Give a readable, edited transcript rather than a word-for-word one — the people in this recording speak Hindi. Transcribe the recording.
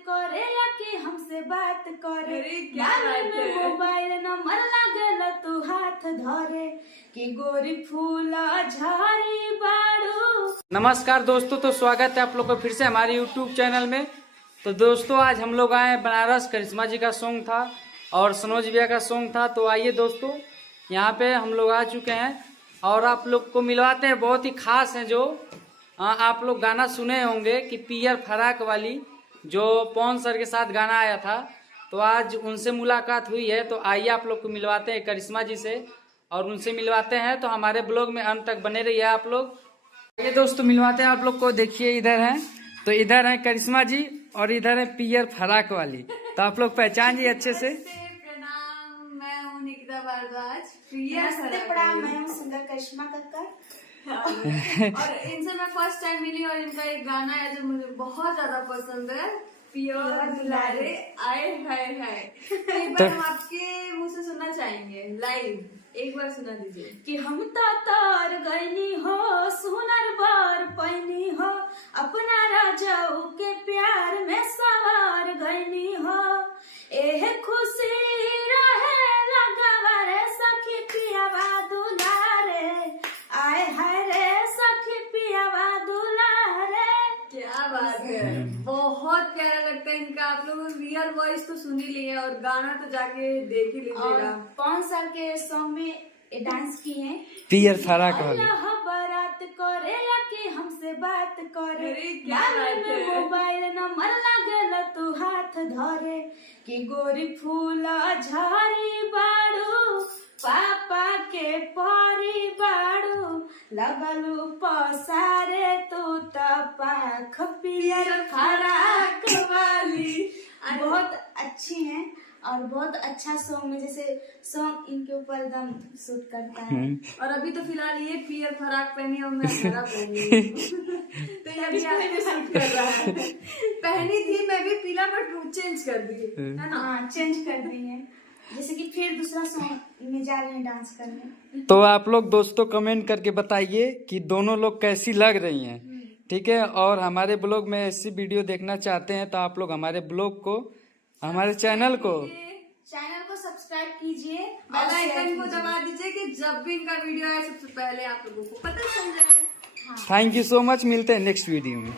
करे या कि हमसे बात करे, क्या बात है? मोबाइल नंबर लागल तू हाथ धरे कि गोरी फूला झाड़ी बाड़ू। नमस्कार दोस्तों, तो स्वागत है आप लोग का फिर से हमारे YouTube चैनल में। तो दोस्तों आज हम लोग आए बनारस, करिश्मा जी का सॉन्ग था और सनोज भैया का सॉन्ग था। तो आइए दोस्तों, यहाँ पे हम लोग आ चुके हैं और आप लोग को मिलवाते हैं। बहुत ही खास हैं जो आप लोग गाना सुने होंगे कि पियर फराक वाली, जो पवन सर के साथ गाना आया था। तो आज उनसे मुलाकात हुई है, तो आइए आप लोग को मिलवाते हैं करिश्मा जी से और उनसे मिलवाते हैं। तो हमारे ब्लॉग में अंत तक बने रहिए आप लोग। ये दोस्तों मिलवाते हैं आप लोग को। देखिए इधर हैं, तो इधर है करिश्मा जी और इधर है पियर फराक वाली। तो आप लोग पहचान जी अच्छे से। प्रणाम, मैं हूँ निकिता भारद्वाज। प्रणाम, मैं हूँ सुंदर करिश्मा कक्कर। और इनसे मैं फर्स्ट टाइम मिली और इनका एक गाना है जो मुझे बहुत ज्यादा पसंद है, प्योर दुलारे आए हाय हाय। एक बार हम आपके मुंह से सुनना चाहेंगे लाइव, एक बार सुना दीजिए। कि हम तार गईनी हो सुनर बार पैनी हो, अपना राजाऊ के प्यार में सवार गईनी हो, एह खुशी रहे लगवा रे सखी पियावा दुलारे आए हाय रे सखी पियावा दुलारे। क्या बात है, बहुत प्यारा लगता है इनका। आप लोग रियल वॉइस तो सुन ही लिए और गाना तो जाके देख ही लीजिएगा। 5 साल के सॉन्ग में डांस किए हैं। पियर फराक वाली। अल्लाह बारात करे या कि हमसे बात करे, क्या बात है? मोबाइल नंबर लागल तू हाथ धरे कि गोरी फूला झाड़ी बाड़ू, पापा के परी बाड़ू, लगलू पसारे तू पाख पियर फराक वाली। बहुत अच्छी हैं और बहुत अच्छा सॉन्ग में, जैसे सॉन्ग इनके ऊपर एकदम सूट करता है। और अभी तो फिलहाल ये पियर फराक पहनी और मैं हरा पहनी हूँ। तो ये अभी आप पे सूट कर रहा है। पहनी थी मैं भी पीला, बट चेंज कर दी है ना। हाँ, चेंज कर दी है, जैसे कि फिर दूसरा सॉन्ग में जा रहे हैं डांस करने। तो आप लोग दोस्तों कमेंट करके बताइए कि दोनों लोग कैसी लग रही हैं, ठीक है। और हमारे ब्लॉग में ऐसी वीडियो देखना चाहते हैं तो आप लोग हमारे ब्लॉग को, हमारे चैनल को सब्सक्राइब कीजिए, बेल आइकन को दबा दीजिए कि जब भी इनका वीडियो आए सबसे पहले आप लोगों को पता चल जाए। Thank you so much. मिलते हैं नेक्स्ट वीडियो में।